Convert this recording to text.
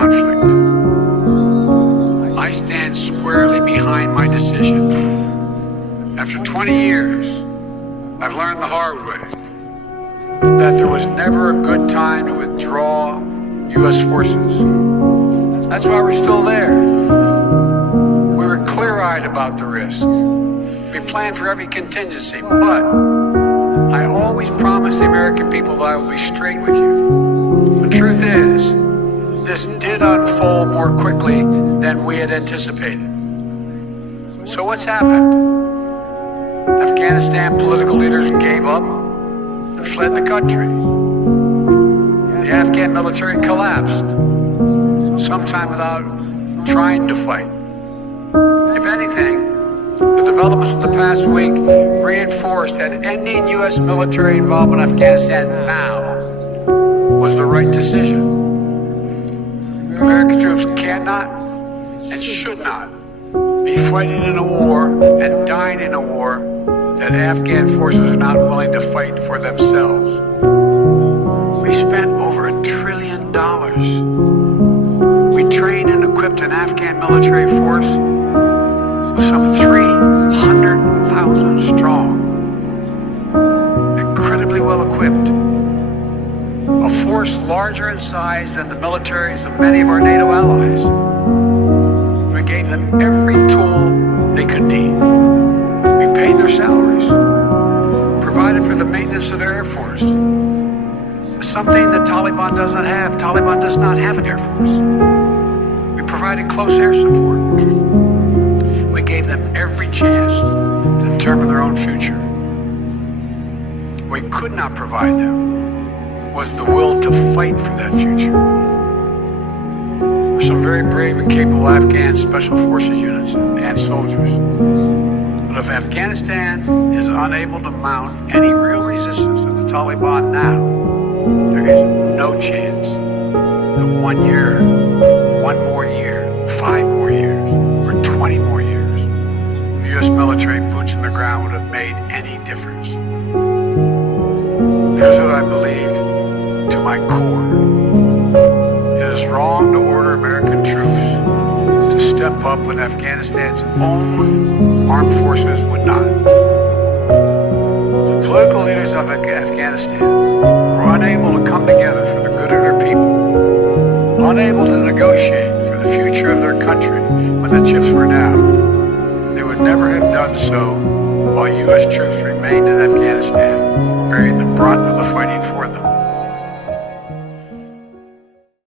conflict. I stand squarely behind my decision. After 20 years, I've learned the hard way that there was never a good time to withdraw U.S. forces. That's why we're still there. We were clear-eyed about the risk. We planned for every contingency, but I always promised the American people that I would be straight with you. The truth is, this did unfold more quickly than we had anticipated. So what's happened? Afghanistan political leaders gave up and fled the country. The Afghan military collapsed, sometime without trying to fight. If anything, the developments of the past week reinforced that ending U.S. military involvement in Afghanistan now was the right decision. American troops cannot and should not be fighting in a war and dying in a war that Afghan forces are not willing to fight for themselves. We spent over $1 trillion. We trained and equipped an Afghan military force with some 300,000 strong, incredibly well equipped, a force larger in size than the militaries of many of our NATO allies. We gave them every tool they could need. We paid their salaries, provided for the maintenance of their Air Force. Something the Taliban does not have. Taliban does not have an Air Force. We provided close air support. We gave them every chance to determine their own future. What we could not provide them was the will to fight for that future. There are some very brave and capable Afghan Special Forces units and soldiers. But if Afghanistan is unable to mount any real resistance to the Taliban now, there is no chance that 1 year, 1 more year, 5 more years, or 20 more years, the U.S. military boots on the ground would have made any difference. Here's what I believe to my core. It is wrong to order American troops to step up when Afghanistan's own armed forces would not. The political leaders of Afghanistan were unable to come together for the good of their people, unable to negotiate for the future of their country when the chips were down. They would never have done so while U.S. troops remained in Afghanistan, bearing the brunt of the fighting for them.